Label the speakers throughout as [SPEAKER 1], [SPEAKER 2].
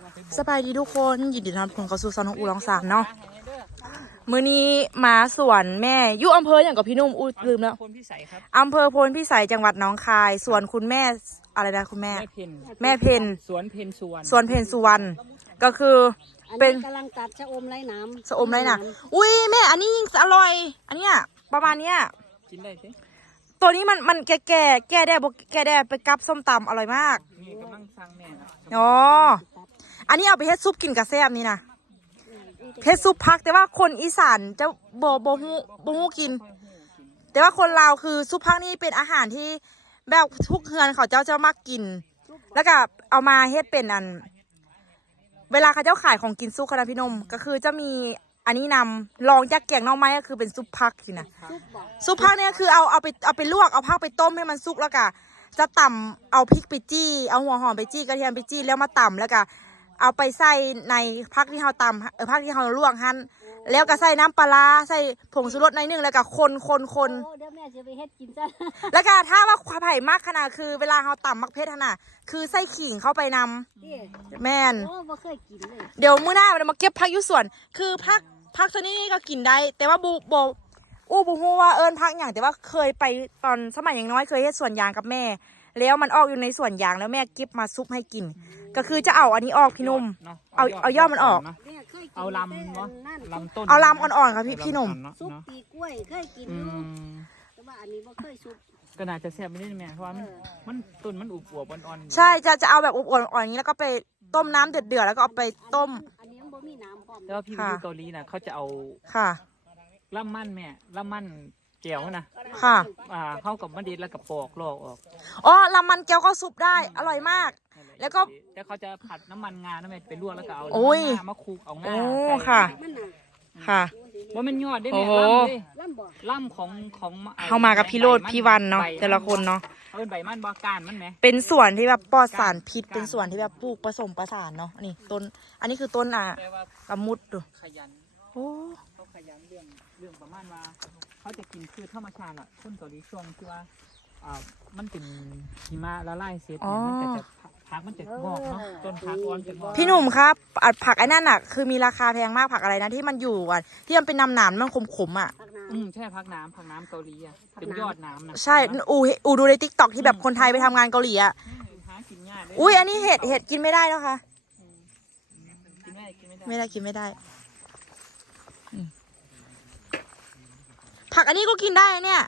[SPEAKER 1] สบายดีทุกคนยินดีต้อนรับคุณเข้าสู่ซอนของอูลองสามเนาะมื้อนี้มาสวนแม่อยู่อำเภออย่างกับพี่นุ่มอูลืมแล้วอำเภอโพนพิสัยจังหวัดหนองคายสวนคุณแม่อะไรนะคุณแม่แม่เพน
[SPEAKER 2] สวนเพนสุวรรณ
[SPEAKER 1] สุวรรณก็คือเป็น
[SPEAKER 3] กำลังตัดชะอมไร้น้ำ
[SPEAKER 1] ชะอมไรน่ะอุ้ยแม่อันนี้ยิ่งอร่อยอันเนี้ยประมาณเนี้ย
[SPEAKER 2] กินได้สิ
[SPEAKER 1] ตัวนี้มันแก่ได้บอกแก่ได้ไปกับส้มตำอร่อยมาก
[SPEAKER 2] นี่กำลังสั่งแม่นะ
[SPEAKER 1] อ๋ออันนี้เอาไปเฮ็ดซุปกินกับแซ่บนี่นะเฮ็ดซุปพักแต่ว่าคนอีสานจะบ่ฮู้กินแต่ว่าคนลาวคือซุปพักนี่เป็นอาหารที่แบบทุกเฮือนเขาเจ้ามักกินแล้วก็เอามาเฮ็ดเป็นอันเวลาเขาเจ้าขายของกินซุปคณะพี่นมก็คือจะมีอันนี้นำลองจากแกงหน่อไม้ก็คือเป็นซุปพักสินะซุปพักเนี่ยคือเอาไปลวกเอาผักไปต้มให้มันสุกแล้วก็จะต่ำเอาพริกไปจี้เอาหัวหอมไปจี้กระเทียมไปจี้แล้วมาต่ำแล้วก็เอาไปใส่ในผักที่เราตำผักที่เราลวกหั่นแล้วก็ใส่น้ำปลาใส่ผงชูรสในนึงแล้วก็คน
[SPEAKER 3] เดี๋ยวแม่จะไปเฮ็ดกินจ้ะ
[SPEAKER 1] แล้วก็ถ้าว่าความไผ่มากขนาดคือเวลาเราตำมักเพชรขนาดคือใส่ขิงเข้าไปนำแม่น
[SPEAKER 3] บ่เคยกินเลย
[SPEAKER 1] เดี๋ยวมื้อหน้าเรามาเก็บผักอยู่สวนคือผักชนิดนี้ก็กินได้แต่ว่าบูฮู้ว่าเอิญผักอย่างแต่ว่าเคยไปตอนสมัยยังน้อยเคยเฮ็ดสวนยางกับแม่แล้วมันออกอยู่ในสวนยางแล้วแม่เก็บมาซุปให้กินก็คือจะเอาอันนี้ออกพี่นุ่มเอายอดมันออก
[SPEAKER 2] เอาลำเนาะลำต้น
[SPEAKER 1] เอาลำอ่อนๆครับพี่นุ่ม
[SPEAKER 3] ซุปปีกล้วยเคยกินอยู่แต่ว่าอันนี้บ่เคยซุป
[SPEAKER 2] ก็น่าจะแซ่บไม่ได้แม่เพราะว่ามันต้นมันอุบอ่อน
[SPEAKER 1] ๆใช่จะเอาแบบอ่อนๆอย่างนี้แล้วก็ไปต้มน้ำเดือดๆแล้วก็เอาไปต้ม
[SPEAKER 3] อันนี้มันบ่มีน้ำพร้อม
[SPEAKER 2] แล้วพี่ไปอยู่เกาหลีน่ะเขาจะเอาล่ำมันแม่ล่ำมันแก้วนะ
[SPEAKER 1] ค่ะ
[SPEAKER 2] เข้ากับมะเด็ดแล้วกับปอกลอกออก
[SPEAKER 1] อ๋อลำมันแก้วก็ซุปได้อร่อยมากแล้วก็
[SPEAKER 2] เขาจะผัดน้ำมันงานะแม่ไปลวกแล้วก็เอามาคลุกเอางา
[SPEAKER 1] ค่ะค่ะ
[SPEAKER 2] ว่ามันยอดได้แม่ล่ำของ
[SPEAKER 1] เข้ามากับพี่โรดพี่วันเนาะแต่ละคนเนาะ
[SPEAKER 2] เอาเป็นใบมันบอกการมันไหม
[SPEAKER 1] เป็นสวนที่แบบปลอดสารพิษเป็นสวนที่แบบปลูกผสมประสานเนาะนี่ต้นอันนี้คือต้นละมุดดู
[SPEAKER 2] ขยัน
[SPEAKER 1] โอ้
[SPEAKER 2] เขาขยันเรื่องประมาณว่าเขาจะกินพืชธรรมชาติอ่ะคนเกาหลีช่วงที่ว่ามันเป็นหิมะละลายเสร็จมันจะผักมันจะงอกเนาะต้นผักอ่อนจะงอก
[SPEAKER 1] พี่หนุ่มครับผักไอ้นั่นอ่ะคือมีราคาแพงมากผักอะไรนะที่มันอยู่อ่ะที่มันเป็นน้ำหนามมันขมๆอ่ะ
[SPEAKER 2] ใช่ผักน้ำเกาหลีอ่ะเป็นยอดน้ำนะ
[SPEAKER 1] ใช่อูดูในติ๊กต็อกที่แบบคนไทยไปทำงานเกาหลีอ่ะอุ้ยอันนี้เห็ดกินไม่ได้แล้วค่ะไม่ได้ผักอันนี้ก็กินได้เนี่ย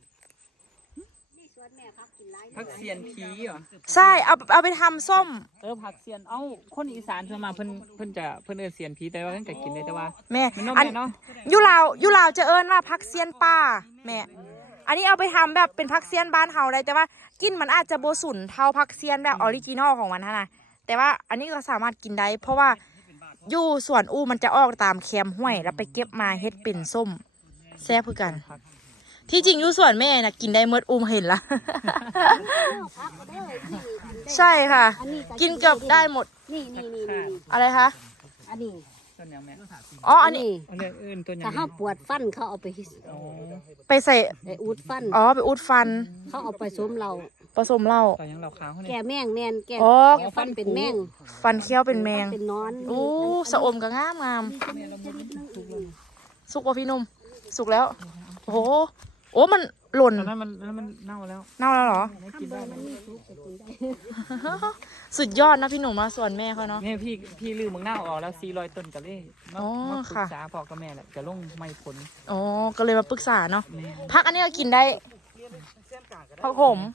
[SPEAKER 2] ผักเสียนผีเหรอ
[SPEAKER 1] ใช่เอาไปทำส้ม
[SPEAKER 2] ผักเสียนคนอีสานเพิ่นมาเพิ่นเสียนผีแต่ว่าเพิ่นก็กินได้แต่ว่า
[SPEAKER 1] แม่อันยุลาวจะเอิ้นว่าผักเสียนป่าแม่อันนี้เอาไปทำแบบเป็นผักเสียนบ้านเฮาได้แต่ว่ากินมันอาจจะโบสุนเท่าผักเสียนแบบออริจินอลของมันนะแต่ว่าอันนี้ก็สามารถกินได้เพราะว่าอยู่สวนมันจะออกตามแคมห้วยแล้วไปเก็บมาเฮ็ดเป็นส้มแซ่บคือกันที่จริงอยู่ส่วนแม่นะกินได้เมื่อเห็นละใช่ค่ะกินเกือบได้หมด
[SPEAKER 3] นี่
[SPEAKER 1] อะไรคะ
[SPEAKER 3] อันนี้
[SPEAKER 2] ต้นยังแม่
[SPEAKER 1] อ๋ออันนี้
[SPEAKER 3] ถ้าเขาปวดฟันเขาเอา
[SPEAKER 1] ไปใส่
[SPEAKER 3] อุดฟัน
[SPEAKER 1] ไปอุดฟัน
[SPEAKER 3] เขาเอาไปผสมเหล้าแก่แมงแน่นแก่ฟันเป็นแมง
[SPEAKER 1] ฟันเคี้ยวเป็นแมง
[SPEAKER 3] เป็นนอน
[SPEAKER 1] สะอมก็งามสุกป่ะพี่นุ่มสุกแล้วโอ้มันหล่น
[SPEAKER 2] นั้นมันเน่าแล้ว
[SPEAKER 1] เหรอสุดยอดนะพี่หนุ่มมาสวนแม่เขาเนาะ
[SPEAKER 2] เนี่ยพี่ลืมมึงเน่าออกแล้ว400 ต้นกันเลยมาปรึกษาพ่อกับแม่แหละจะลงไม่ผล
[SPEAKER 1] ก็เลยมาปรึกษาเนาะพักอันนี้ก็กินได้ผักขม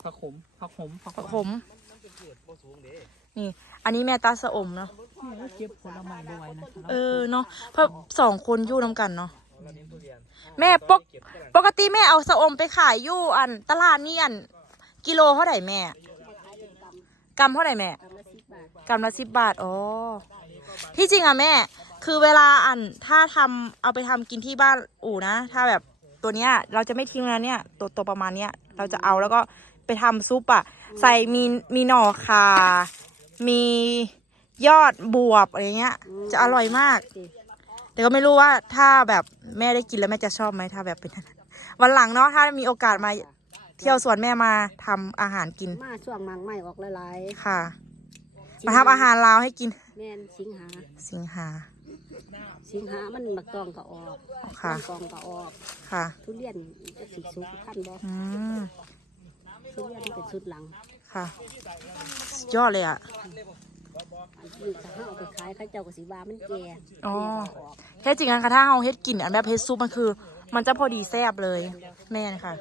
[SPEAKER 1] นี่อันนี้แม่ตาสะอมเนาะ
[SPEAKER 2] เก็บผลไม้ด้วยนะ
[SPEAKER 1] เนาะเพราะ2 คนอยู่นำกันเนาะแม่ปกติแม่เอาสะอมไปขายอยู่ตลาดนี่กิโลเท่าไหร่แม่กำเท่าไหร่แม่กำละ10 บาทที่จริงแม่คือเวลาถ้าเอาไปทำกินที่บ้านนะถ้าแบบตัวเนี้ยเราจะไม่ทิ้งแล้วเนี่ยตัวประมาณเนี้ยเราจะเอาแล้วก็ไปทำซุปใส่มีหน่อคามียอดบวบอะไรเงี้ยจะอร่อยมากแต่ก็ไม่รู้ว่าถ้าแบบแม่ได้กินแล้วแม่จะชอบไหมถ้าแบบเป็นวันหลังเนาะถ้ามีโอกาสมาเที่ยวสวนแม่มาทำอาหารกิน
[SPEAKER 3] มาช่วงมังไม่ออกหลาย
[SPEAKER 1] ๆค่ะมาทำอาหารลาวให้กิน
[SPEAKER 3] แม่นสิงหา
[SPEAKER 1] สิงหา
[SPEAKER 3] มันบักตองก็ออก
[SPEAKER 1] ค่ะ
[SPEAKER 3] กองก็ออก
[SPEAKER 1] ค่ะ
[SPEAKER 3] ทุเรียนจะสีสุกขั้นบ่
[SPEAKER 1] อืม
[SPEAKER 3] ทุเรียนนี่เป็นชุดหลัง
[SPEAKER 1] ค่ะสุดยอดเลยอ่ะ
[SPEAKER 3] อันนี้ถ้าเฮาเอาไปขายเขาเจ้าก็สิว่ามันแก่
[SPEAKER 1] อ๋อ
[SPEAKER 3] แก่ก็ออก
[SPEAKER 1] แค่จริงนะคะถ้าเราเฮ็ดกินอันแบบเฮ็ดซุปมันคือ มันจะพอดีแซ่บเลย แม่นค่ะ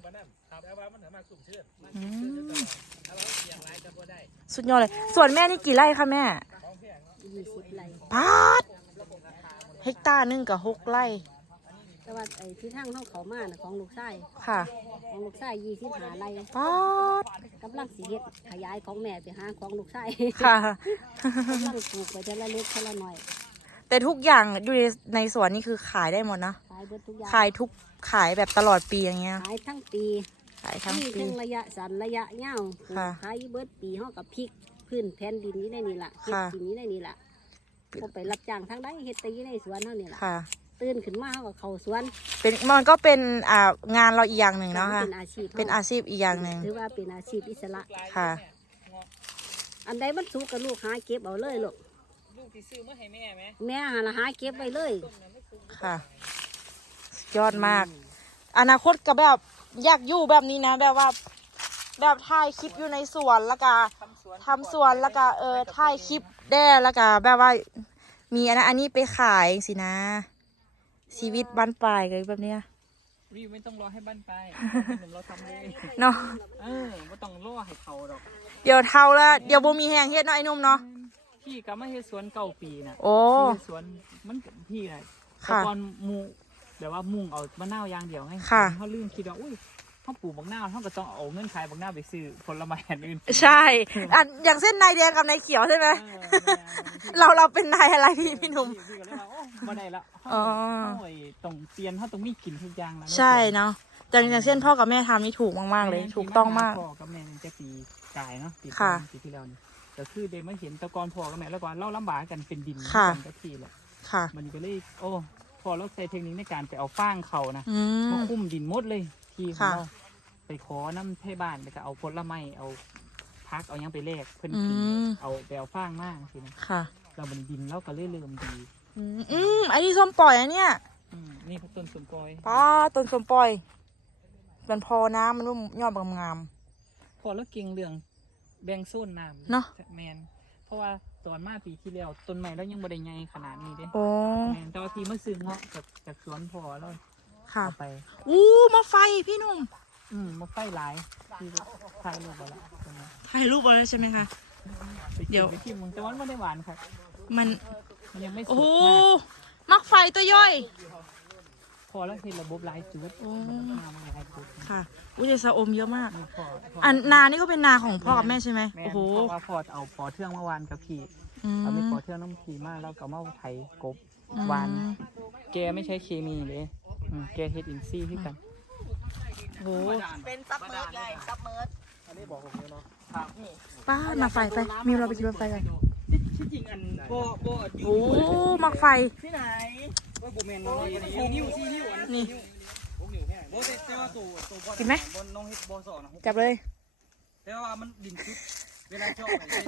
[SPEAKER 1] อืมสุดยอดเลย ส่วนแม่นี่กี่ไร่คะแม่
[SPEAKER 3] 20 ไร่
[SPEAKER 1] ปาดเฮกตาร์หนึงกับ6 ไร่
[SPEAKER 3] แต่ว่าไอ้ที่ทางเฮาเขามาน่ะของลูกชาย
[SPEAKER 1] ค่ะ
[SPEAKER 3] ของลูกชาย25 ไร่
[SPEAKER 1] ปาด
[SPEAKER 3] กำลังสิเฮ็ดขยายของแม่ไปหาของลูกชาย
[SPEAKER 1] ค่ะ
[SPEAKER 3] กำลังปลูกไปทีละเล็กทีละหน่อย
[SPEAKER 1] แต่ทุกอย่างอยู่ในสวนนี่คือขายได้หมดนะ
[SPEAKER 3] ขายเบิดทุกอย่าง
[SPEAKER 1] ขายแบบตลอดปีอย่างเงี้ย
[SPEAKER 3] ขายทั้งปี
[SPEAKER 1] ขายทั้ง
[SPEAKER 3] มี
[SPEAKER 1] ปี
[SPEAKER 3] ทั้งระยะสั้นระยะยาวปลูก
[SPEAKER 1] ค่ะ
[SPEAKER 3] ขายเบิดปีเฮากับพริกพื้นแผ่นดินนี้ได้นี่ล่ะเฮ็ด
[SPEAKER 1] ค่ะ
[SPEAKER 3] กินนี้ได้นี่ล่ะก็ไปรับจ้างทางใดเฮ็ดแต่อยู่ในสวนเฮานี่ล่ะ
[SPEAKER 1] ค่ะ
[SPEAKER 3] ตื่นขึ้นมาเฮาก็เข้าสวน
[SPEAKER 1] มันก็เป็นงานเราอีกอย่างหนึ่งเนาะค่ะ
[SPEAKER 3] เป็นอาชีพ
[SPEAKER 1] เป็นอาชีพอีกอย่างหนึ่ง
[SPEAKER 3] ถือว่าเป็นอาชีพอิสระ
[SPEAKER 1] ค่ะ
[SPEAKER 3] อันใดมันสุกก็ลูกหาเก็บเอาเลยลูก
[SPEAKER 2] ลูกที่ซื้อมาให้แม่ไหม
[SPEAKER 3] แม่หาเก็บไว้เลย
[SPEAKER 1] ค่ะสุดยอดมาก อนาคตก็แบบอยากอยู่แบบนี้นะ แบบว่า แบบถ่ายคลิปอยู่ในสวนแล้วก็ทำสวนแล้วก็ถ่ายคลิปแด้แล้วก็แบบว่า มีอันนี้ไปขายสินะ ชีวิตบ้านปลายเลยแบบเนี้ย
[SPEAKER 2] รีบไม่ต้องรอให้บ้านไปหนุ่มเราทำเลย
[SPEAKER 1] เนาะ
[SPEAKER 2] ไม่ต้องรอให้เขาดอก
[SPEAKER 1] เดี๋ยวเท่าแล้วเดี๋ยวบ่มีแหงเฮ็ดเนาะไอ้หนุ่มเนาะ
[SPEAKER 2] พี่ก็มาเฮ็ดสวนเก่าปีน่ะ
[SPEAKER 1] โอ้
[SPEAKER 2] พี่เฮ็ดสวนมันพี่ไงแต่
[SPEAKER 1] ค่ะ
[SPEAKER 2] ก่อนมุงแบบว่ามุงเอามะนาวอย่างเดียวไง
[SPEAKER 1] ค่ะ
[SPEAKER 2] เขาลืมคิดว่าอุ้ยเขาปลูกบักนาวเขาก็ต้องเอาเงินขายบักนาวไปซื้อผลไม้อันอื่น
[SPEAKER 1] ใช่ อย่างเส้นนายแดงกับนายเขียวใช่ไหม เราเป็นนายอะไรพี่หนุ่ม
[SPEAKER 2] พี่ก็เลยว่าโอ้บ่ได้ละ
[SPEAKER 1] อ๋อ
[SPEAKER 2] โอ้ยต้องเปลี่ยนเขาต้องมีกินทุกอย่างแล้ว
[SPEAKER 1] ใช่เนาะแต่อย่างเช่นพ่อกับแม่ทำนี่ถูกมากๆเลย ถูกต้องมาก
[SPEAKER 2] พ่อกับแม่นี่จะปีกายเนาะปี
[SPEAKER 1] ค่ะ
[SPEAKER 2] ปีที่แล้วนี่แต่คือเดมาเห็นแตะกอนพ่อกับแม่แล้วก่อนเล่าลำบากกันเป็นดิน
[SPEAKER 1] ค่ะ
[SPEAKER 2] กันก็ทีแหละ
[SPEAKER 1] ค่ะ
[SPEAKER 2] มันก็เลยโอ้พอเราใช้เทคนิคในการไปเอาฟางเขานะ
[SPEAKER 1] อื
[SPEAKER 2] มาม คุ้มดินหมดเลยทีของ
[SPEAKER 1] ค่ะ
[SPEAKER 2] เราไปขอน้ำเทบ้านแล้วก็เอาผลไม้เอาพักเอาหยังไปแลกเพิ่น
[SPEAKER 1] อื
[SPEAKER 2] กิน
[SPEAKER 1] ม
[SPEAKER 2] เอาไปเอาฟางมากทีนะ
[SPEAKER 1] ค่ะ
[SPEAKER 2] เรามันดินเราก็เลยเริ่มดี
[SPEAKER 1] อันนี้ส้มปล่อยอันเนี้ย
[SPEAKER 2] นี่คือต้นสมกอย
[SPEAKER 1] ป้าต้นส้มปล่อย มันพอน้ำมันร่มยอดงาม
[SPEAKER 2] พอแล้วเก่งเรื่องแบ่งโซนน้ำ
[SPEAKER 1] เนาะ
[SPEAKER 2] แมนเพราะว่าตอนมาปีที่แล้วต้นไม้แล้วยังบ่ได้ใหญ่ขนาดนี้เด้
[SPEAKER 1] โอ้
[SPEAKER 2] แมนแต่ว่าพี่มาซื้อเงาะจากสวนพอแล้ว
[SPEAKER 1] ค่ะ
[SPEAKER 2] เอาไป
[SPEAKER 1] อู้มาไฟพี่หนุ่ม
[SPEAKER 2] มาไฟหลายที่ถ่ายรูปไว้ละตรงนั้น
[SPEAKER 1] ถ่ายรูปไว้แล้วใช่ไหมคะ
[SPEAKER 2] ไปกิน
[SPEAKER 1] เดี๋ยว
[SPEAKER 2] ไปที่มึงแต่ว่ามันไม่ได้หวานครับ
[SPEAKER 1] มัน
[SPEAKER 2] มันยังไม่สุ
[SPEAKER 1] โอ้
[SPEAKER 2] ก
[SPEAKER 1] โห
[SPEAKER 2] มาก
[SPEAKER 1] มักไฟตัวย่อย
[SPEAKER 2] พอแล้วเห็นระบบหลายจุด
[SPEAKER 1] โอ้
[SPEAKER 2] น้ำหลายจุด
[SPEAKER 1] ค่ะอุ้ยเดชะอมเยอะมาก
[SPEAKER 2] นี่พอ
[SPEAKER 1] อันนานี่ก็เป็นนาของพ่อกับแม่ใช่ไหม
[SPEAKER 2] แม่
[SPEAKER 1] โอ้โห
[SPEAKER 2] เพราะว่าพอเอาปอเทืองเมื่อวานกับพี่
[SPEAKER 1] อืม
[SPEAKER 2] เอาไม่ปอเทืองน้ำพีมากแล้วก็มาไถกบหวาน แกไม่ใช้เคมีเลยแกเฮ็ดอินทรีย์ที่กัน
[SPEAKER 1] โอ้โห
[SPEAKER 4] เป็นซับเมิร์ดไงซับเมิร์ด
[SPEAKER 1] ป้ามาไฟไป มีเราไปกินมาไฟกัน
[SPEAKER 2] ที่จริงอันโบอยู่
[SPEAKER 1] โอ้มักไฟ
[SPEAKER 2] ที่ไหนว่าโบแมนน้อย4 นิ้ว4 นิ้วอัน
[SPEAKER 1] นี่
[SPEAKER 2] โบแต่ว่าตัวบอล
[SPEAKER 1] กินไหม
[SPEAKER 2] บอลน้องเฮ็ดโบสอนนะ
[SPEAKER 1] จับเลย
[SPEAKER 2] แต่ว่ามันดินชุดเวลาชอบ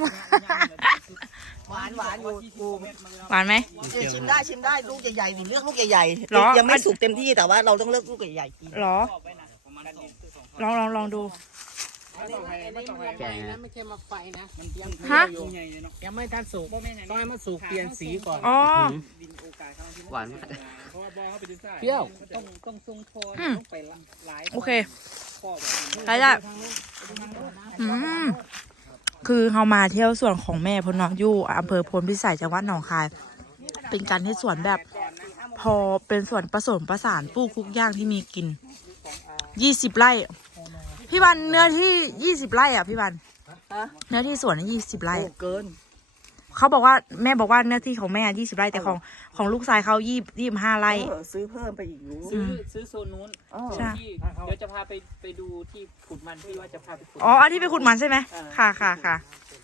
[SPEAKER 4] หวานหวานอยู่กู
[SPEAKER 1] หวานไหม
[SPEAKER 4] ชิมได้ชิมได้ลูกใหญ่ๆนี่เลือกลูกใหญ่
[SPEAKER 1] หรอ
[SPEAKER 4] ๆยังไม่สุกเต็มที่แต่ว่าเราต้องเลือกลูกใหญ่ๆกิน
[SPEAKER 1] หรอ ลองดู
[SPEAKER 5] แก่นะ
[SPEAKER 3] ไม่ใช่มาไฟนะ
[SPEAKER 1] ฮะ
[SPEAKER 5] ยังไม่ทันสุกต้องให้มันสุกเปลี่ยนสีก่อน
[SPEAKER 1] อ๋อ
[SPEAKER 5] หวานมาก
[SPEAKER 2] เปรี้ยวต้องทรงคอต้องไปหลาย
[SPEAKER 1] โอเคใช่ละคือเรามาเที่ยวสวนของแม่พลเนาะอยู่อำเภอพลพิสัยจังหวัดหนองคาย เป็นการให้สวนแบบ พอเป็นสวนผสมประสานปลูกทุกอย่างที่มีกิน 20 ไร่ พี่บันเนื้อที่20 ไร่อ่ะพี่บัน เนื้อที่สวน20 ไร่
[SPEAKER 4] โอ้เกิน
[SPEAKER 1] เขาบอกว่าแม่บอกว่าเนื้อที่ของแม่20 ไร่แต่ของลูกชายเขา25 ไร่
[SPEAKER 4] ซื้อเพิ่มไปอีกรู้
[SPEAKER 2] ซื้อโซนนู้น
[SPEAKER 1] ใช่
[SPEAKER 2] ที่เดี๋ยวจะพาไปดูที่ขุดมันที่ว่าจะพาไปขุด
[SPEAKER 1] อ๋ออันที่ไปขุดมันใช่ไหมค่ะ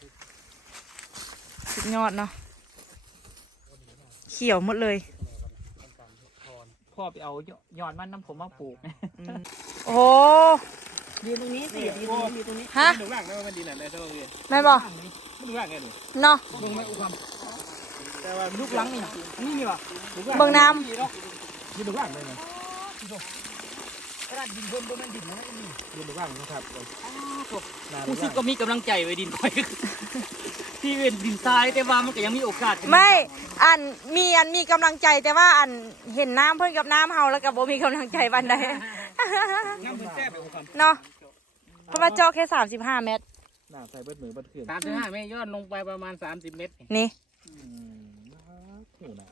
[SPEAKER 1] สุดยอดเนาะเขียวหมดเลย
[SPEAKER 2] พ่อไปเอายอดมันน้ำผมมาปลูก
[SPEAKER 1] โอ้โห
[SPEAKER 4] ยืนตรงนี้สิยืนตรงนี้
[SPEAKER 1] ฮะ
[SPEAKER 5] ดูร่างได้มันดีหน่อยเลยถ้าเราเรียน
[SPEAKER 1] แม่บอก
[SPEAKER 5] ดูร่างไงดิ
[SPEAKER 1] เนาะ
[SPEAKER 5] มึงไม่อุความแต่ว่า
[SPEAKER 2] ลูกหลังนี่นี่นี่วะ
[SPEAKER 1] เบิ่งน้
[SPEAKER 5] ยืนดูร่างได้ไหม
[SPEAKER 2] กระดาษดินเพิ่มมันดินนะนี่
[SPEAKER 5] ยืนดูร่างนะครับ
[SPEAKER 2] รู้สึกก็มีกำลังใจไว้ดินไปที่เป็นดินทรายแต่ว่ามันก็ยังมีโอกาส
[SPEAKER 1] ำไม่มีกำลังใจแต่ว่าเห็นน้ำเพิ่นกับน้ำเฮาแล้วกับโบมีกำลังใจบันใด
[SPEAKER 5] น้ำมันแก้ไปอุความ
[SPEAKER 1] เนาะเพราะว่าเจาะแค่35 เมตร
[SPEAKER 5] น้ำใส่เบิดมือเบิดขึ้น
[SPEAKER 2] 35 เมตรยอดลงไปประมาณ30 เมตร
[SPEAKER 1] นี่
[SPEAKER 5] ถูกนะ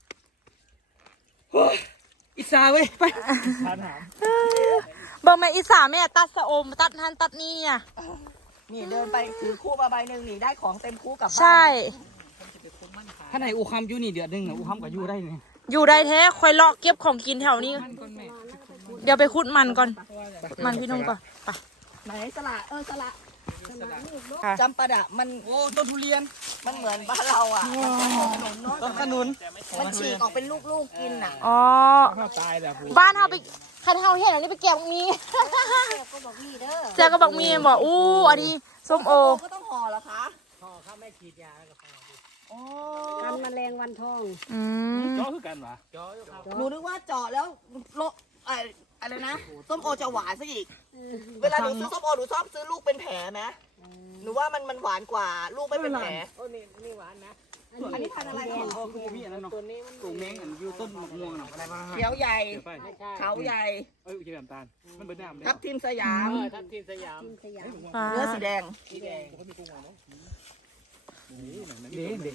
[SPEAKER 2] อิสาเว้ยไป
[SPEAKER 5] ทานหาม
[SPEAKER 1] เบิ่งแม่อีสาแม่ตัดสะอมตัดหันตัดนี่อ่ะ
[SPEAKER 4] นี่เดินไปถือคู่มาใบหนึ่งนี่ได้ของเต็มคู่กลับบ้าน
[SPEAKER 1] ใช่
[SPEAKER 2] ถ้าไหนอูคำอยู่นี่เดือดนึงอูคำก็อยู่ได้เนี่ย
[SPEAKER 1] อยู่ได้แท้คอยเลาะเก็บของกินแถวนี้ เดี๋ยวไปขุดมันก่อน มันพี่นุ่งก่อนไป
[SPEAKER 4] ไหนสละสละ
[SPEAKER 1] ค่ะ
[SPEAKER 4] จำปาดะมัน
[SPEAKER 2] โอ้ต้นทุเรียน
[SPEAKER 4] มันเหมือนบ้านเราอ่ะมันเป็นขนมเนาะ
[SPEAKER 2] ต้นขนุน
[SPEAKER 4] มันฉีกออกเป็นลูกๆกินอ่ะ
[SPEAKER 1] อ๋อ
[SPEAKER 5] ข้าวตายแล้ว
[SPEAKER 1] บ้านเฮาไปคันเฮาเห็นอันนี้ไปเก็บมี
[SPEAKER 3] ก็บอกนี่เด้อ
[SPEAKER 1] เจ้าก็บอกมีบอกอู้อันนี้ส้มโอ
[SPEAKER 4] ก็ต้องห่อเหรอคะ
[SPEAKER 2] พ่อข้าไม่ขีดยาแล้วก็พอ
[SPEAKER 4] อ๋อ
[SPEAKER 3] กันแมลงวันทอง
[SPEAKER 1] อืม
[SPEAKER 5] จ้อคือกันวะ
[SPEAKER 2] จออยู่ครับ
[SPEAKER 4] หนูนึกว่าเจาะแล้วโลอะไรนะส้มโอจะหวานซะอีก เวลาหนูซื้อส้มโอหนูชอบซื้อลูกเป็นแผลไหมหนูว่ามันหวานกว่าลูกไม่เป็นแผล
[SPEAKER 2] โอ้นี่หวานนะ
[SPEAKER 4] อันนี้พันธุ์อะไรคะ
[SPEAKER 2] โอ้คือมีอันนั้นเนาะตัวนี้มันปลูกแมงอยู่ต้นมะม่วงเนาะอะไรมา
[SPEAKER 4] เขียวใหญ่
[SPEAKER 5] เดี๋ยวไป
[SPEAKER 4] เขาใหญ่
[SPEAKER 5] เอ้ยกินน้ำตาลมันเบิดน้ำเลย
[SPEAKER 4] ทับทิมสยาม
[SPEAKER 2] ทับทิมสยาม
[SPEAKER 3] สยาม
[SPEAKER 4] เนื้อสีแดง
[SPEAKER 2] สีแดง
[SPEAKER 5] เด็กเด็ก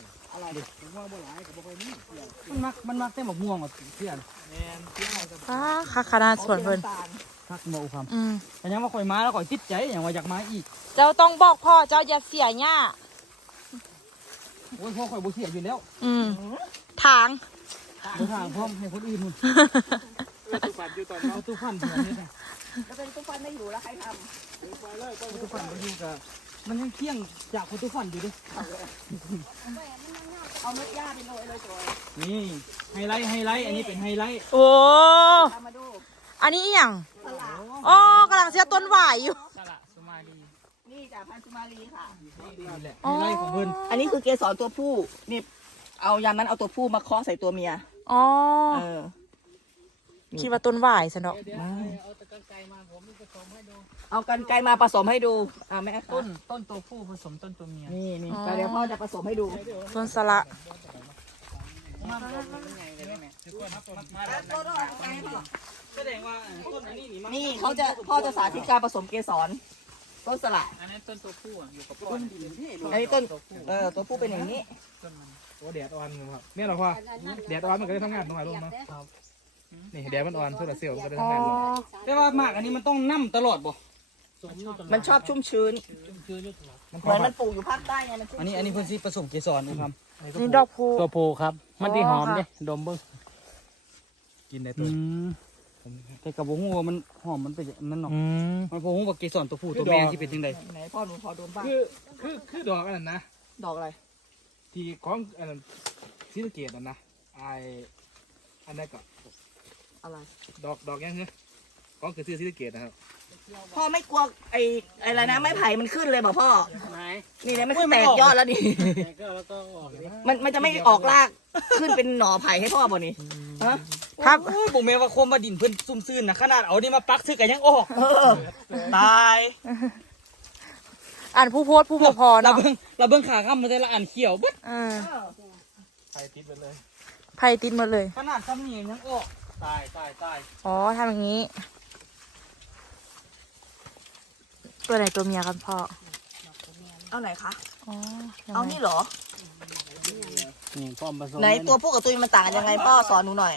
[SPEAKER 2] มันมักแต่มะม่วงอ่ะเพื่อน
[SPEAKER 5] แมนเที่ยวกับ
[SPEAKER 1] ฟ้าคักขนาดสวนเพิ่น
[SPEAKER 2] ทักมาอูค
[SPEAKER 1] อืม
[SPEAKER 2] ำแต่ยังว่าข่อยมาแล้วข่อยติดใจอย่างว่าอยากมาอีก
[SPEAKER 1] เจ้าต้องบอกพ่อเจ้าอย่าเสียหญ้า
[SPEAKER 2] โอ้ยพ่อข่อยบ่เสียอยู่แล้ว
[SPEAKER 1] อืมถาง
[SPEAKER 2] บ่ทางพร้อมให้คนอื่นนู่น
[SPEAKER 5] สุพรรณอยู่ตอน
[SPEAKER 2] เอาตู้ฟันเถื่อนนี่ค่ะ
[SPEAKER 4] แล้วเป็นตุ้ฟันไม่อยู่แล้วใครท
[SPEAKER 2] ตู้ฟันบ่อยู่กับมันยังเคี่ยงจากตู้ฟันอยู่ดิ
[SPEAKER 4] ำเอาเม็ดหญ้าไปโรยเลยจอย
[SPEAKER 2] นี่ไฮไลท์อันนี้เป็นไฮไลท์
[SPEAKER 1] โอ้
[SPEAKER 4] ตามมาดู
[SPEAKER 1] อันนี้อหย่าง
[SPEAKER 4] สละ
[SPEAKER 1] อ๋อกำลังเสียต้นหวายอยู่
[SPEAKER 2] สละสมาลี
[SPEAKER 4] นี่จากพันธุ์สุมาลีค่ะ
[SPEAKER 2] นี่แหละไฮไลท์ของเพิ่น
[SPEAKER 4] อันนี้คือเกสรตัวผู้นี่เอายามนั้นเอาตัวผู้มาเคาะใส่ตัวเมีย
[SPEAKER 1] อ๋อ
[SPEAKER 4] เออ
[SPEAKER 1] คิดว่าต้นหวายซะเนาะ
[SPEAKER 2] เอาตะกันไกมาผมมีผสมให้ดู
[SPEAKER 4] เอากันไกรมาผสมให้ดูแม่คะ
[SPEAKER 2] ต้นตัวผู้ผสมต้นตัวเมีย
[SPEAKER 4] นี่เดี๋ยวพ่อจะผสมให้ดู
[SPEAKER 1] ต้นสละ
[SPEAKER 2] แสดงว่าต้นอันนี้นี่มัน
[SPEAKER 4] นี่พ่อจะสาธิตการผสมเกสรต้นสละ
[SPEAKER 2] อันนั้นต้นตัวผู้อ่ะอยู่กับพ่อ
[SPEAKER 4] อันนี้ต้นตัวผู้เป็นอย่างนี้
[SPEAKER 5] โอ้แดดอ่อนครับเนี่ยเหรอพ่อแดดอ่อนมันก็ได้ทำงานตรงไหนลงเนาะนี่แดดมันอ่อนโซลาร์เซลล์มันก็ได้
[SPEAKER 1] อ๋อ
[SPEAKER 5] ทำงานลง
[SPEAKER 2] แต่ว่าหมากอันนี้มันต้องนั่มตลอดบ่
[SPEAKER 4] มันชอบชุ่มชื้น
[SPEAKER 5] มัน
[SPEAKER 4] เหมือนมันปลูกอยู่ภาคใต้ไงมันชุ่ม
[SPEAKER 2] อันนี้เพิ่นสิผสมเกสรนะครับ
[SPEAKER 1] นี่ดอกพู
[SPEAKER 2] ตัวผู้ครับ มันที่หอม
[SPEAKER 1] อ๋อ
[SPEAKER 2] เด้
[SPEAKER 1] ค่ะ
[SPEAKER 2] ดมเบิ่ง
[SPEAKER 5] กินได้ตัว
[SPEAKER 2] แต่กับบ่ฮู้ว่ามันหอมมันเป็นนั่นเนาะ
[SPEAKER 5] อืม
[SPEAKER 2] มันบ่ฮู้ว่าเกสรตัวผู้ตัวแม่ที่เป็นจังได๋
[SPEAKER 4] ไหนพ่อหนูขอดมบ้าง
[SPEAKER 5] คือดอกอันนั้นนะ
[SPEAKER 4] ดอกอะไร
[SPEAKER 5] ที่ของอันนั้นศรีสะเกษนั่นนะอันนั้นก็
[SPEAKER 4] อะไร
[SPEAKER 5] ดอกยังไงของคือซื้อศรีสะเกษนะครับ
[SPEAKER 4] พ่อไม่กลัวอะไรนะไม้ไผ่มันขึ้นเลยบอกพ่อ
[SPEAKER 2] ไหน
[SPEAKER 4] นี่เนี่ยมันแตกยอดแล้วดิ
[SPEAKER 2] แล้วก็ออกเลย
[SPEAKER 4] มันจะไม่ออกรากขึ้นเป็นหน่อไผ่ให้พ่อบ่นี่ฮะ
[SPEAKER 1] ครับ
[SPEAKER 2] โอ้ยบ่แม่นว่าโคมมาดินเพิ่นซุ่มซื่นนะขนาดเอานี่มาปักซื้อก็ยังออก ตาย
[SPEAKER 1] อ่านผู้โพสต์ผู้บ่พอ
[SPEAKER 2] เรา
[SPEAKER 1] เนาะ
[SPEAKER 2] เบิ่งขาค้ำมาแต่ละอันเขียวเบิด
[SPEAKER 1] เออ
[SPEAKER 5] ไปติดไปเลย
[SPEAKER 1] ไผ่ติดหมดเลย
[SPEAKER 2] ขนาดซ้ำนี่ยังออกตาย
[SPEAKER 1] อ๋อทำอย่างนี้ ตัวไหนตัวเมียกันพ่อ
[SPEAKER 4] เอาไหนคะ
[SPEAKER 1] อ๋อยังไง
[SPEAKER 4] เอานี่เหรอ
[SPEAKER 2] นี่พร้อมผสม
[SPEAKER 4] ไหนตัวผู้กับตัวเมียมันต่างกันยังไงพ่อสอนหนูหน่อย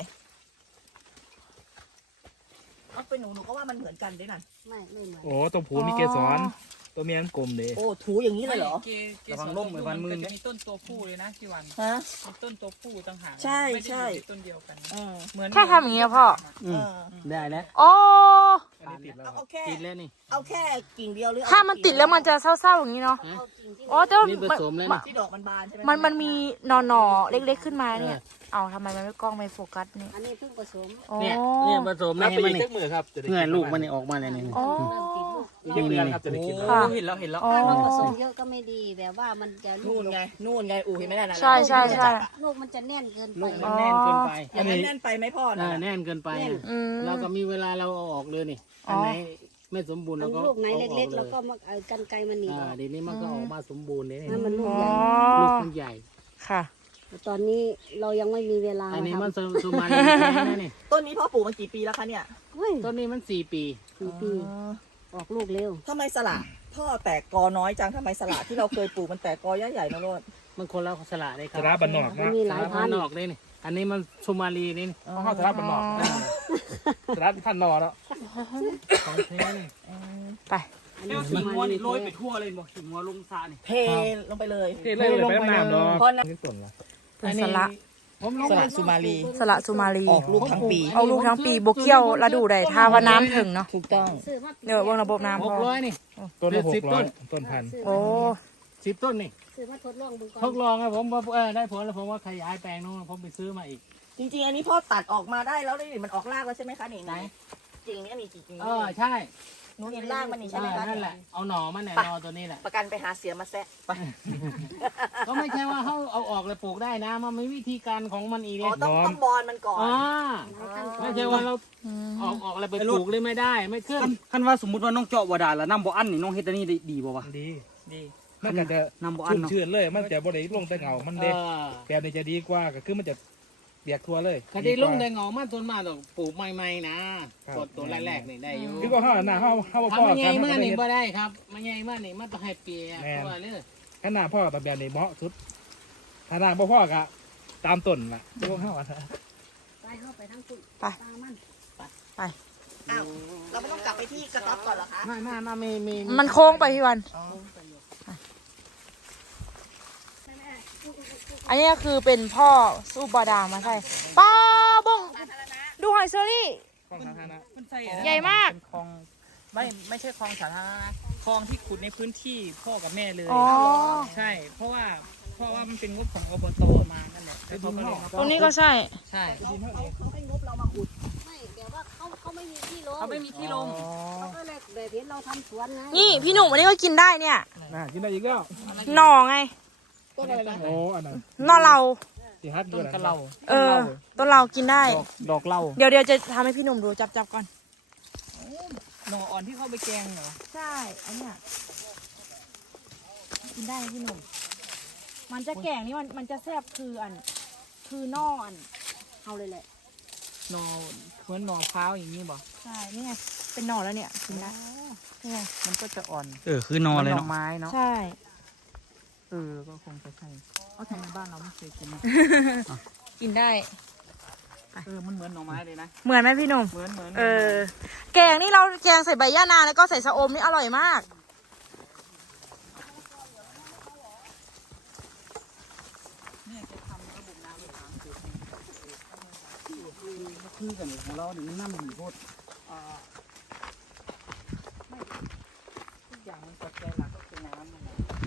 [SPEAKER 4] เอาเป็นหนูก็ว่ามันเหมือนกันด้วยนั่น
[SPEAKER 3] ไม่เหมือน
[SPEAKER 5] โอ้ตัวผูมีเกสรตัวเมียมันกลมเลย
[SPEAKER 4] โอ้ถูอย่างนี้เลยเหรอ
[SPEAKER 2] ระวังล่มเหมือนวันมือจะมีต้นตัวผู้เลยนะพี่วัน
[SPEAKER 4] ฮะ
[SPEAKER 2] มีต้นตัวผู้ต่างหาก
[SPEAKER 4] ใช่
[SPEAKER 2] ไม่ได้
[SPEAKER 4] ใช่
[SPEAKER 2] อยู่ในต้นเดียวกัน
[SPEAKER 4] เหมือน
[SPEAKER 1] แค่ทำอย่างนี้อะพ่อ
[SPEAKER 5] ได้แล้ว
[SPEAKER 1] อ๋อ
[SPEAKER 5] อันนี้ติดแล้ว
[SPEAKER 4] เอาแค่
[SPEAKER 5] ติดแล้วนี่
[SPEAKER 4] เอาแค่กิ่งเดียวหรือ
[SPEAKER 1] ถ้ามันติดแล้วมันจะเศร้าๆอย่างนี้เนาะ อ๋อแต่ว่า
[SPEAKER 5] นี่ผ
[SPEAKER 1] มัน
[SPEAKER 5] สมแล้ว
[SPEAKER 1] มัน
[SPEAKER 5] นี่
[SPEAKER 4] ที่ดอกมันบานใช่ไหม
[SPEAKER 1] มันมีหน่อๆเล็กๆขึ้นมาเนี่ย เอาทำไมมันไม่กล้องไม่โฟกัสเนี่ย
[SPEAKER 3] อันนี้เพิ่งผสม
[SPEAKER 1] อ๋อ
[SPEAKER 5] เนี่ยผสมแล้ว
[SPEAKER 2] นับไป
[SPEAKER 5] มัน
[SPEAKER 2] อีก
[SPEAKER 5] นี่
[SPEAKER 2] สักมือครับ
[SPEAKER 5] เงื่อนลูกมันนี่ออกมาเลยนี่
[SPEAKER 1] อ๋อ
[SPEAKER 2] อีกเดือนครับจะได้กิน
[SPEAKER 1] ค่ะ
[SPEAKER 2] เห็นแล้วเห็นแล้ว
[SPEAKER 1] อ๋อ
[SPEAKER 3] ถ้ามันผสมเยอะก็ไม่ดีแบบว่ามันจะลู
[SPEAKER 4] นู่
[SPEAKER 3] ก
[SPEAKER 4] นไงนู่นไงอูเห็นไหมนั่นน่ะ
[SPEAKER 1] ใช่ใช่ใช่
[SPEAKER 3] ลูกมันจะแน่นเกินไป
[SPEAKER 5] ลูกมันแน่นเกินไป
[SPEAKER 4] อย่างนั้นแน่นไปไหมพ่อ
[SPEAKER 5] เอ
[SPEAKER 4] นะ
[SPEAKER 5] อแน่นเกินไปนะ
[SPEAKER 1] อืม
[SPEAKER 5] เราก็มีเวลาเราเอาออกเลยนี่ อันไหนไม่สมบูรณ์
[SPEAKER 3] อั
[SPEAKER 5] เรา
[SPEAKER 3] น
[SPEAKER 5] ก็
[SPEAKER 3] ลูกไหน
[SPEAKER 5] อาออ
[SPEAKER 3] เล็กๆ
[SPEAKER 5] ย
[SPEAKER 3] แล้วก็มาเอากันไกลมันหนีบ
[SPEAKER 5] เดี๋ยวนี้มันก็ออกมาสมบูรณ์เลยนี่
[SPEAKER 3] นั่นมันลูก
[SPEAKER 1] อ๋อ
[SPEAKER 3] ใหญ่
[SPEAKER 5] ลูกมันใหญ่
[SPEAKER 1] ค่ะ
[SPEAKER 3] ตอนนี้เรายังไม่มีเวลา
[SPEAKER 5] อันนี้
[SPEAKER 3] ทำ
[SPEAKER 5] มันสุมาลีแท้นะนี่
[SPEAKER 4] ต้นนี้พ่อปลูกมากี่ปีแล้วคะเนี่ย
[SPEAKER 3] เฮ้ย
[SPEAKER 5] ต้นนี้มัน4 ปี
[SPEAKER 3] 4 ปีออกลูกเร็ว
[SPEAKER 4] ทำไมสละพ่อแตกกอน้อยจังทำไมสละที่เราเคยปลูกมันแตกกอใหญ่ๆนะโรด
[SPEAKER 5] มันคนละสละเลยครับ
[SPEAKER 6] สระบันนอก
[SPEAKER 3] มัน
[SPEAKER 6] นะ
[SPEAKER 3] มีหลายพัน
[SPEAKER 5] น
[SPEAKER 3] ธุ์
[SPEAKER 5] อกเลยนี่ อันนี้มันสุมาลีนี่นี่
[SPEAKER 6] เขาสระบันนอกสระพันนอแล้ว
[SPEAKER 5] ของแท้นี่
[SPEAKER 1] ไป
[SPEAKER 3] อัน
[SPEAKER 2] เรีย
[SPEAKER 3] นี้
[SPEAKER 2] กว่าขิง
[SPEAKER 3] ส
[SPEAKER 2] งัว
[SPEAKER 3] มัย
[SPEAKER 2] นี่
[SPEAKER 3] นี้
[SPEAKER 2] โรยไปทั่วเลยบอกขิงงัวลงซานี่
[SPEAKER 4] เทลงไปเลย
[SPEAKER 6] ที่เลยไปน้ำดอก
[SPEAKER 4] เพราะนะ
[SPEAKER 6] นี่ส่วนละ
[SPEAKER 1] เป็นสละ
[SPEAKER 5] ผมลง
[SPEAKER 4] สละสุมาลี
[SPEAKER 1] สละสุมาลี
[SPEAKER 4] ออกลูกทั้งปี
[SPEAKER 1] เอาลูกทั้งปีบกเกี้ยวระดูใดทาว่าน้ำถึงเนาะ
[SPEAKER 4] ถูกต้อง
[SPEAKER 3] ซื้อมา
[SPEAKER 1] เดี๋ยวเบิ่งระบบน้ำพอ
[SPEAKER 5] 600นี่
[SPEAKER 6] ต้นละ
[SPEAKER 5] 10
[SPEAKER 6] 600
[SPEAKER 5] ต้น
[SPEAKER 6] ต้นพัน
[SPEAKER 1] โอ้
[SPEAKER 5] 10 ต้นนี่
[SPEAKER 3] ซื้อมาทดลองดูก่อน
[SPEAKER 5] ทดลองครับผมว่าได้ผลแล้วผมว่าขยายแปลงนู้นผมไปซื้อมาอีก
[SPEAKER 4] จริงๆ อันนี้พ่อตัดออกมาได้แล้วนี่มันออกรากแล้วใช่ไหมคะนี่ไหนจริงเนี่ยนี่จริง
[SPEAKER 5] ใช่
[SPEAKER 4] หนูเห็นรากมันนี่ใช่ไหมคะ
[SPEAKER 5] นั่นแหละ เอาหน่อมันเนี่ยหน่อตัวนี้แหละ
[SPEAKER 4] ประกันไปหาเสียมาแซะไป
[SPEAKER 5] ก็ไม่ใช่ว่าเขาเอาออกเลยปลูกได้นะ มันมีวิธีการของมันอีก
[SPEAKER 4] อ๋
[SPEAKER 5] เนี่
[SPEAKER 4] อย ต้องบอลมันก่อน
[SPEAKER 5] ไม่ใช่ว่าเราออกอะไรไปปลูกเลยไม่ได้ ไม่ขึ้น
[SPEAKER 2] คันว่าสมมติว่าน้องเจาะบ่ได้แล้วน้ำบ่อันนี่น้องเฮ็ดอันนี้ได้ดีบ่วะ
[SPEAKER 6] ดี
[SPEAKER 2] ดี
[SPEAKER 6] มันก็จะ
[SPEAKER 2] น้ำบ่อั
[SPEAKER 6] ชุ่
[SPEAKER 2] น
[SPEAKER 6] ม
[SPEAKER 2] เนาะ
[SPEAKER 6] ชื่นเลย มันจะบ่ได้ลงแต่เงา มันเด็ก
[SPEAKER 5] เออ
[SPEAKER 6] แบบนี้จะดีกว่าก็คือมันจะเปียกทั่วเลย
[SPEAKER 5] คดีลุงได้งอมันต้นมาต้องปลูกใหม่ๆนะตัวแรกๆนี่ได้อยู่
[SPEAKER 6] คือก็ห้าหน้าห้าพ่
[SPEAKER 5] ถ้า
[SPEAKER 6] อ
[SPEAKER 5] มันใหญ่
[SPEAKER 6] กัน
[SPEAKER 5] มากนี่
[SPEAKER 6] เฮ็ด
[SPEAKER 5] บ่ได้ครับ มันใหญ่มากนี่มันต้องให้เปียกเพราะว่าเรื่อง
[SPEAKER 6] ขนาดพ่อแบบนี้เหมาะสุดถ้าหน้าพ่อก็ตามต้นล่ะจะลงห้าวัน
[SPEAKER 3] ไปเข้าไปทั้งคุณ
[SPEAKER 1] ไป
[SPEAKER 3] ตามัน
[SPEAKER 4] อ้าวเราไม่ต้องกลับไปที่กระต๊อบก่อนเหรอคะ
[SPEAKER 5] ไม่มี
[SPEAKER 1] มันโค้งไปพี่วัน อันนี้ก็คือเป็นพ่อสูบบาดาลมาใช่ป้าบงดูหอยเชอรี่
[SPEAKER 6] ของสาธารณะ
[SPEAKER 2] มันใช่
[SPEAKER 1] ใหญ่มาก
[SPEAKER 2] เป็นคลองไม่ใช่คลองสาธารณะนะคลองที่ขุดในพื้นที่พ่อกับแม่เลย
[SPEAKER 1] อ๋อ
[SPEAKER 2] ใช่ เพราะว่ามันเป็นงบของอบตมานั่นแหละแล้วเขาก็เลยมา
[SPEAKER 1] ตรงนี้ก็ใช่
[SPEAKER 2] ใช่
[SPEAKER 4] เขาให้งบเรามาขุด
[SPEAKER 3] ไม่เดี๋ยวว่าเขาไม่มีที่ลง
[SPEAKER 2] เขาไม่มีที่ลง
[SPEAKER 3] เขาก็เลยแบบเห็นเราทำสวนไง
[SPEAKER 1] นี่พี่หนุ่มอันนี้ก็กินได้เนี่ย
[SPEAKER 6] น่ากินได้อีกแล้ว
[SPEAKER 1] หน่อไง
[SPEAKER 4] ต้นอะไรนะ
[SPEAKER 6] โอ้อันนั้น
[SPEAKER 1] หน่อเรา
[SPEAKER 6] ที่ฮัท
[SPEAKER 2] ต้นกระเหล่า
[SPEAKER 1] เออต้นเรากินได้
[SPEAKER 2] ดอกเหล่า
[SPEAKER 1] เดี๋ยวจะทำให้พี่หนุ่มดูจับก่อน
[SPEAKER 2] หน่ออ่อนที่เข้าไปแกงเหรอ
[SPEAKER 1] ใช่อันเนี้ยกินได้พี่หนุ่ม มันจะแก่งนี่มันจะแซ่บคือนออัน
[SPEAKER 3] เอาเลยแหละ
[SPEAKER 2] หน่อเหมือนหน่อพร้าวอย่างนี้บ่
[SPEAKER 1] ใช่ นี่ไง เป็นหน่อแล้วเนี่ยกินได้นี่ไง
[SPEAKER 2] มันก็จะอ่อน
[SPEAKER 5] คือหน่อเลย
[SPEAKER 2] หน่
[SPEAKER 5] เนาะ
[SPEAKER 2] อไม้เนาะ
[SPEAKER 1] ใช่
[SPEAKER 2] ก็คงจะใช่เอาทำไมบ้านเราไม่เคยกิน
[SPEAKER 1] กินได้
[SPEAKER 2] มันเหมือนหน่อไม้เลยนะ
[SPEAKER 1] เหมือนไหมพี่หนุ่ม
[SPEAKER 2] เหมือน
[SPEAKER 1] แกงนี่เราแกงใส่ใบย่านางแล้วก็ใส่ชะอมนี่อร่อยมาก
[SPEAKER 2] คือกันของเราเนี่ยมันน้ำดีโคตรทุกอย่างมันปัจจัยหลักก็คือน้ำ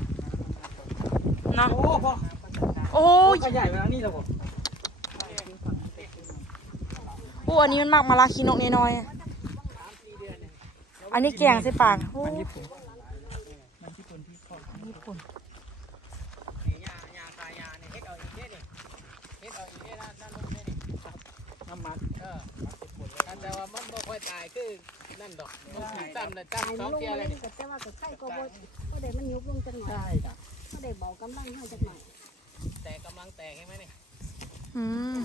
[SPEAKER 1] เนาะ
[SPEAKER 2] โอ้พ่อ
[SPEAKER 1] โอ้ย
[SPEAKER 2] ก็ใหญ่เวลานี่แล้วผม
[SPEAKER 1] อันนี้มันมากมาลาคิโนะน้อยๆอะอันนี้แกงใส่ปากโอ้
[SPEAKER 2] มันญี่ปุ่นที่ชอบ
[SPEAKER 1] ญี่ปุ่น
[SPEAKER 5] ยาตายาเนี่ยเฮ็ดเอาอีกเนี่ยเฮ็ดเอาอีกเนี่ยด้านลงเนี่ย
[SPEAKER 2] น้ำมัน
[SPEAKER 5] แต่ว่ามันบ่ค่อยตายคือนั่นดอกจำเลย
[SPEAKER 3] ไอ้
[SPEAKER 5] จำสอง
[SPEAKER 3] ลง
[SPEAKER 5] เทีย
[SPEAKER 3] เล
[SPEAKER 5] เลย ย
[SPEAKER 3] แต่ว่าก็ไข่ก็บ่ก็ได้มันยุบลงจังหน่อย
[SPEAKER 2] ใช่ครับ
[SPEAKER 3] ก็ได้เบากำลังให้จังหน่อย
[SPEAKER 5] แต่กำลังแตกใช่ไหมเนี่ย
[SPEAKER 1] อืม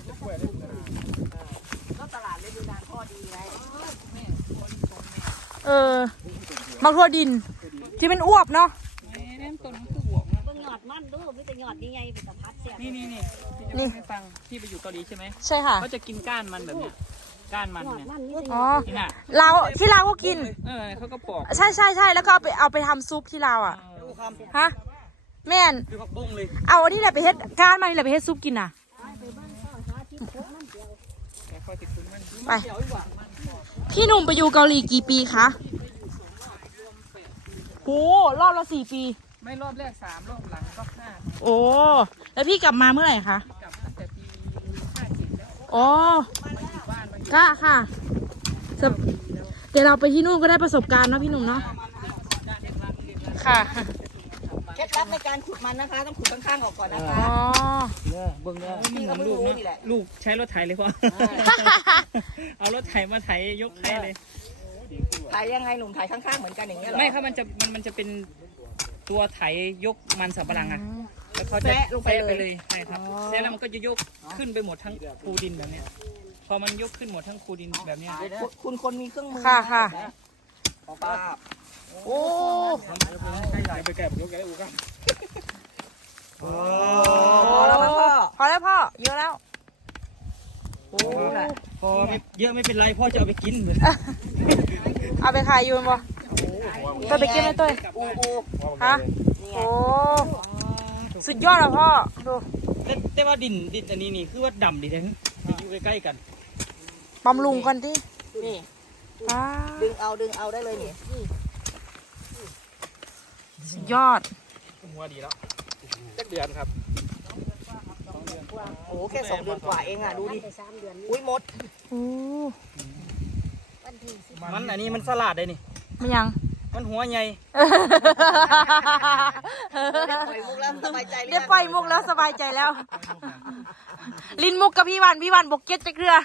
[SPEAKER 4] ก็ตลาดฤดูกาลพ่อดีไง
[SPEAKER 1] มะทั่วดิน ที่เป็นอ้วบเนาะ
[SPEAKER 2] เริ่มต้นมันคือบวกนะ
[SPEAKER 3] เบิ่งหยอดมันดูมีแต่หยอดใหญ่ๆเป็นตะพัดเสีย
[SPEAKER 2] นี่พี่จะเล่าให้ฟังพี่ไปอยู่เกาหลีใช่ไหม
[SPEAKER 1] ใช่ค่ะ
[SPEAKER 2] เขาจะกินก้านมันแบบเนี้ยก้านมัน
[SPEAKER 3] หอด
[SPEAKER 2] เนี่ย
[SPEAKER 3] มันนี่
[SPEAKER 1] อ๋อ
[SPEAKER 2] นี่น่ะ
[SPEAKER 1] เราที่เราก็กิน
[SPEAKER 2] เขาก็ปอก
[SPEAKER 1] ใช่แล้วก็เอาไปทำซุปที่เราอ่ะฮะแม่น
[SPEAKER 2] คือผักบุ้งเลย
[SPEAKER 1] เอาอันนี้แหละไปเฮ็ดก้านมันนี่แหละไปเฮ็ดซุปกินน่ะ
[SPEAKER 3] ไปบ้านพ่อสาธิตพกน้ำเดียว
[SPEAKER 2] แต่ค่อยติดคุณมัน
[SPEAKER 1] ไปพี่หนุ่มไปอยู่เกาหลีกี่ปีคะโหรอบละ4 ปี
[SPEAKER 2] ไม่รอบแรก3รอบหลังรอบ5
[SPEAKER 1] โอ้แล้วพี่กลับมาเมื่อไหร่คะ
[SPEAKER 2] กลับตั้งแต่ปี57แล้ว
[SPEAKER 1] อ๋อก็ค่ะเดี๋ยวเราไปที่นู่นก็ได้ประสบการณ์เนาะพี่หนุ่มเนาะค่ะ
[SPEAKER 4] เคล็ดลับในการขุดมันนะคะ ต้องขุดข้างๆออกก่อนนะคะ
[SPEAKER 1] อ๋อ
[SPEAKER 2] เบิ้งเนี่ย
[SPEAKER 4] พี่ก็ไม่รู้นี่แหละ
[SPEAKER 2] ลูกใช้รถไถเลยพ่อเอารถไถมาไถยกให้เลย
[SPEAKER 4] ถ่ายยังไงหนุ่มถ่ายข้างๆเหมือนกันอย่างเงี้ยเหรอ
[SPEAKER 2] ไม่ครับมันจะเป็นตัวไถยกมันสับปะหลังอ่ะแล้วเขาจะ
[SPEAKER 4] แซะลงไปเลย
[SPEAKER 2] ใช่ครับแซะแล้วมันก็จะยกขึ้นไปหมดทั้งคูดินแบบเนี้ยพอมันยกขึ้นหมดทั้งคูดินแบบเนี้ย
[SPEAKER 4] คุณคนมีเครื่องมือ
[SPEAKER 1] ค่ะ
[SPEAKER 4] ป้าบโอ้
[SPEAKER 5] ไปแก้ผมยกแก้อูครับ
[SPEAKER 4] พอแล้วมั้งพ่อ
[SPEAKER 1] พอแล้วพ่อเยอะแล้ว
[SPEAKER 4] โอ้น่ะ
[SPEAKER 2] พอเยอะไม่เป็นไรพ่อจะเอาไปกิน
[SPEAKER 1] เอาไปขายอยู่บ่ตัวไปกินไหมตัว
[SPEAKER 4] อู
[SPEAKER 1] ฮะ
[SPEAKER 4] นี่ไง
[SPEAKER 1] โอ้สุดยอดอ่ะพ่อดู
[SPEAKER 2] แต่ว่าดินอันนี้นี่คือว่าดำดิเด้ออยู่ใกล้ๆกัน
[SPEAKER 1] บำรุงกันดิ
[SPEAKER 4] นี่
[SPEAKER 1] ว้า
[SPEAKER 4] ดึงเอาได้เลยนี่
[SPEAKER 1] สุดยอด
[SPEAKER 5] หัวดีแล้วจักเดือนครับ
[SPEAKER 4] โอ้แค่2 เดือนกว่าเองอ่ะดูดิ
[SPEAKER 3] ไป3 เดือนนี้
[SPEAKER 4] อุ้ยมด
[SPEAKER 1] โอ้
[SPEAKER 3] วันที่10
[SPEAKER 2] มันอันนี้มันสลัดได้นี่
[SPEAKER 1] ไม่ยัง
[SPEAKER 2] มันหัวใหญ่
[SPEAKER 4] ปล่อยมุกแล้วสบายใจหรือ
[SPEAKER 1] ได้
[SPEAKER 4] ยัง
[SPEAKER 1] ปล่อยมุกแล้วสบายใจแล้ว ลินมุกกับพี่วันบกเก็ตจะเกลือ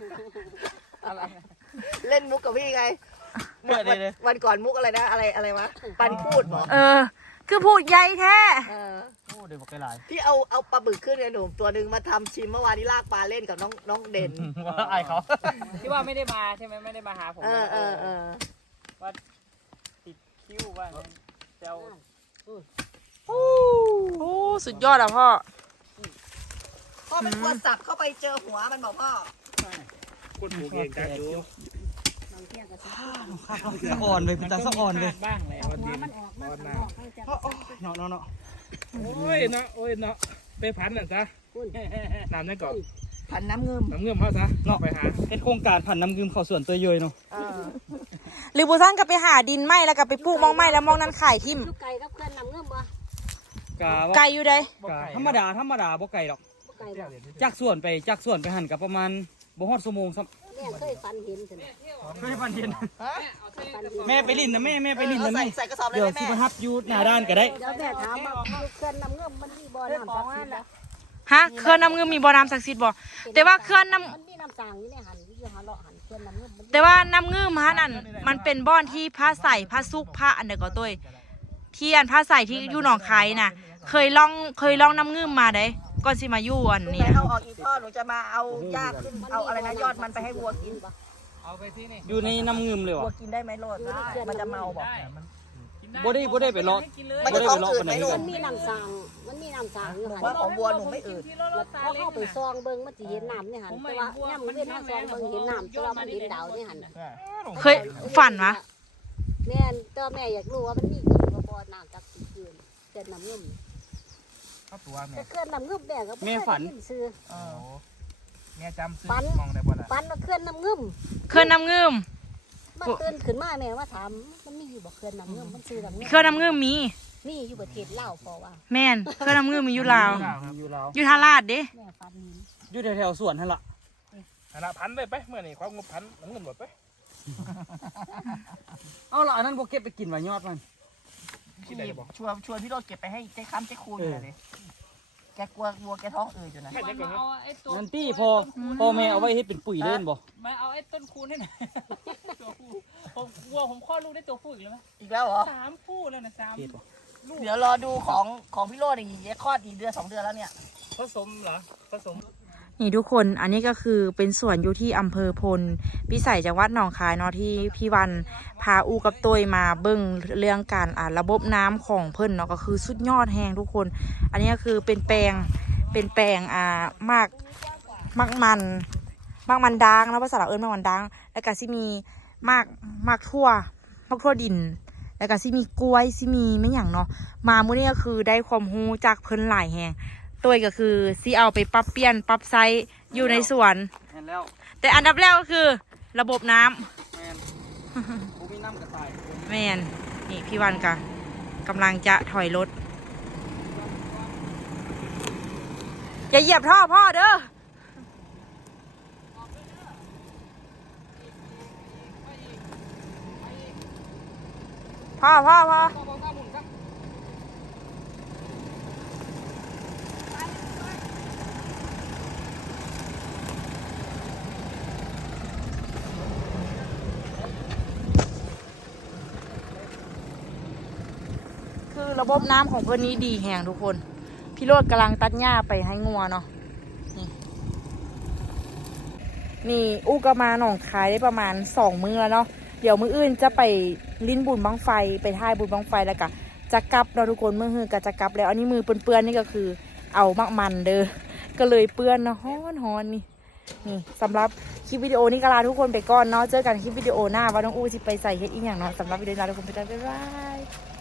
[SPEAKER 4] เล่นมุกกับพี่ไงวันก่อนมุกอะไรนะอะไรวะปันพูดเหรอ
[SPEAKER 1] คือพูดใหญ่แท้
[SPEAKER 2] โอ้เดี๋ยวบอกไปหลาย
[SPEAKER 4] พี่เอาปลาบึกขึ้นไงหนุ่มตัวหนึ่งมาทำชิมเมื่อวานนี้ลากปลาเล่นกับน้องเด่น
[SPEAKER 2] ว่าไอายเขาที่ว่าไม่ได้มาใช่ไหมไม่ได้มาหาผม
[SPEAKER 4] เออ
[SPEAKER 2] ว่าติดคิวว่าเจ้า
[SPEAKER 1] โอ้สุดยอดอ่ะพ่อ
[SPEAKER 4] พ่อเป็นคนสับเข้าไปเจอหัวมันบอกพ่อ
[SPEAKER 5] คนปลูกเองจักอยู่
[SPEAKER 3] บางเที่ยก็สิ
[SPEAKER 2] สะอ่อนเลยเป็นตาสะอ่อนเลย
[SPEAKER 5] บ้างแหละ
[SPEAKER 3] เอาหัวมันออกมาข้างนอกให้จะ
[SPEAKER 2] เนาะ
[SPEAKER 5] โอ้ยเนาะไปพันน่ะซะน้ำในกรอบ
[SPEAKER 4] พันน้ำเงิม
[SPEAKER 5] น้ำเงื่อมเขาซะเนาะไปหา
[SPEAKER 2] เป็นโครงการผ่านน้ำกึมเข้าสวนตัวเยยเนาะ
[SPEAKER 1] หรือบุษันก็ไปหาดินไหมแล้วก็ไปปลูกมองไหมแล้วมองนั้นขายทิม
[SPEAKER 3] ลูกไก่กับเพื่อนนำเงื่อมบ่
[SPEAKER 2] กา
[SPEAKER 1] ไก่อยู่ใด
[SPEAKER 2] ธรรมดาบ่ไก่หรอก
[SPEAKER 3] ลูกไก่บ่
[SPEAKER 2] จากสวนไปหันกับประมาณบ่ฮอดชั่วโมงซ้
[SPEAKER 3] แม่เคยฝันเห็นซั่น
[SPEAKER 2] ำไม่พันเห็น
[SPEAKER 3] ฝันเห็น
[SPEAKER 2] แม่ไปลิ้นนะแม่ไปลิ้นนะ
[SPEAKER 4] ใส่
[SPEAKER 2] แม่
[SPEAKER 4] ใส่กระสอบเลย
[SPEAKER 2] เดี๋ยว
[SPEAKER 4] ไหม
[SPEAKER 2] สิ
[SPEAKER 4] แม่
[SPEAKER 2] มาฮับอยู่หน้าด้านก็ได้
[SPEAKER 3] เดี๋ยวแม่ถามว่าลูกเพื่อนนำเงื่อมมันมีบ่อน้ำศักดิ์สิทธิ์บ่
[SPEAKER 1] ฮะเคลื่อนน้ำเงินมีบ่อน้ำศักดิ์สิทธิ์บ่แต่ว่าเคลื่อนน้
[SPEAKER 3] มันมีน้ำสางอยู่ในหันอยู่หาเลาะหันเพื่อนนำเงื่อมมัน
[SPEAKER 1] ำแต่ว่าน้ำเงินฮะนั่นมันเป็นบ่อนที่พระใส่พระซุกพระอันเดียวก็ตัวที่อันพระใส่ที่อยู่หนองคายน่ะ เคยลองน้ำเงินมาได้ก่อนสิมาอยู่อัน
[SPEAKER 4] ไหน
[SPEAKER 1] นี้
[SPEAKER 4] เอาออกอีกพ่อหนูจะมาเอาหญ้าขึ้นเอาอะไรนะยอดมันไปให้วัวกิน
[SPEAKER 2] เอาไปที่นี่อยู่ในน้ำงึมเลย
[SPEAKER 4] วัว
[SPEAKER 2] วะ
[SPEAKER 4] กินได้ไหมโลดมันจะเมาบอก
[SPEAKER 2] บ่ได้ไปเลาะ
[SPEAKER 4] มันจะท้องอืดไหมลูก
[SPEAKER 3] มันมีน้ำสางอยู่หัน
[SPEAKER 4] ว่าของวัวหนูไม่อืด
[SPEAKER 3] พอเข้าไปซองเบิ่งมันสิเห็นน้ำในหันแต่ว่าย่ำเว้นมาซองเบิ่งเห็นน้ำแต่ว่ามันเห็นดาวในหัน
[SPEAKER 1] เคยฝันวะ
[SPEAKER 3] แม่แต่แม่อยากรู้ว่ามันมีกี่บ่อน้ำจักสิเกินเกินน้ำเงื่อม
[SPEAKER 5] ครับตัวแม่
[SPEAKER 3] แต่เกินน้ำเงื่อมแม่ก็บ่เคยได้ยินชื่อ
[SPEAKER 5] แม่จำซื้อมองได้บ่ล่ะ
[SPEAKER 3] ปันว่าเขื่อนน้ำเงื่อม
[SPEAKER 1] เคลื่อนน้ำเงิน
[SPEAKER 3] มาตื่นขึ้นมาแม่ว่าถามมันมีอยู่บ่เขื่อนน้ำเงื่อมมันชื่อน้ำเงื่อม
[SPEAKER 1] เคลื่อนน้ำเงินมี
[SPEAKER 3] มีอยู่ประเทศลาวพอว่า
[SPEAKER 1] แม่นเคลื่อนน้ำเงินมีอยู่ลาว
[SPEAKER 2] อยู่แล้ว
[SPEAKER 1] อยู่ท่าลาดเด้
[SPEAKER 3] แม่ฟันนี้
[SPEAKER 2] อยู่แถวๆสวนหั่นล่ะ
[SPEAKER 5] อันละพันเลยไปเมื่อนี่ความงบพันน้ำเงินหมดไป
[SPEAKER 2] เอาล่ะอันนั้นบ่เก็บไปกินว่ายอดมัน
[SPEAKER 5] คิดได้บ่
[SPEAKER 4] ชวนพี่โรดเก็บไปให้เจ๊ค้ำเจ๊คูนเลยแกกลัววัวแกท้องอืดอยู่นะ
[SPEAKER 5] ไม่ได้ก่อนครับ
[SPEAKER 2] นั่นตี้พอแม่เอาไว้เฮ็ดเป็นปุ๋ยเล่นบ่
[SPEAKER 7] มาเอาไอ้ต้นคูณให้หน่อย ตัวผู้ผมวัวผมคลอดลูกได้ตัวผู้อีกแล้วไหม
[SPEAKER 4] อีกแล้วเหรอ
[SPEAKER 7] 3 คู่แล้วนะ3
[SPEAKER 2] เฮ็ดบ่
[SPEAKER 4] เดี๋ยวรอดูของพี่โรดอีกคลอดอีก2 เดือนแล้วเนี่ย
[SPEAKER 7] ผสมเหรอผสม
[SPEAKER 1] นี่ทุกคนอันนี้ก็คือเป็นสวนอยู่ที่อำเภอพลพิสัยจังหวัดหนองคายเนาะที่พี่วันพาอูกับตัวมาเบิ่งเรื่องการระบบน้ำของเพิ่นเนาะก็คือสุดยอดแหงทุกคน อันนี้ก็คือเป็นแปลงมากมันมากมันดางแล้วภาษาลาวเอิ้นมากมันดางแล้วก็สิมีมากทั่วดิน แล้วก็สิมีกล้วยสิมีไม่หยังเนาะมามื้อนี้ก็คือได้ความรู้จากเพิ่นหลายแฮงตัวก็คือสิเอาไปปรับเปลี่ยนปรับไซส์อยู่ในสวน
[SPEAKER 2] เห็นแล้ว
[SPEAKER 1] แต่อันดับแรกก็คือระบบน้ำ
[SPEAKER 2] แมนกูมีน้ำกระต่าย
[SPEAKER 1] แมนนี่พี่วันกำลังจะถอยรถอย่าเหยียบท่อพ่อเด้อพ่อคือระบบน้ำของเพื่อนนี้ดีแหงทุกคนพี่โรดกำลังตัดหญ้าไปให้งัวเนาะนี่อู้ก็มาหนองคายได้ประมาณ2 มื้อแล้วเนาะเดี๋ยวมื้ออื่นจะไปลิ้นบุญบังไฟไปท่ายบุญบังไฟแล้วก็จะกลับเนาะทุกคนเมื่อคืนก็จะกลับแล้วอันนี้มือเปื้อนๆนี่ก็คือเอามักมันเด้อก็เลยเปื้อนเนาะฮ้อนนี่สำหรับคลิปวิดีโอนี้ก็ลาทุกคนไปก่อนเนาะเจอกันคลิปวิดีโอหน้าว่าน้องอู้จะไปใส่เฮ็ดอีกอย่างเนาะสำหรับวิดีโอลาทุกคนไปแล้วบ๊ายบาย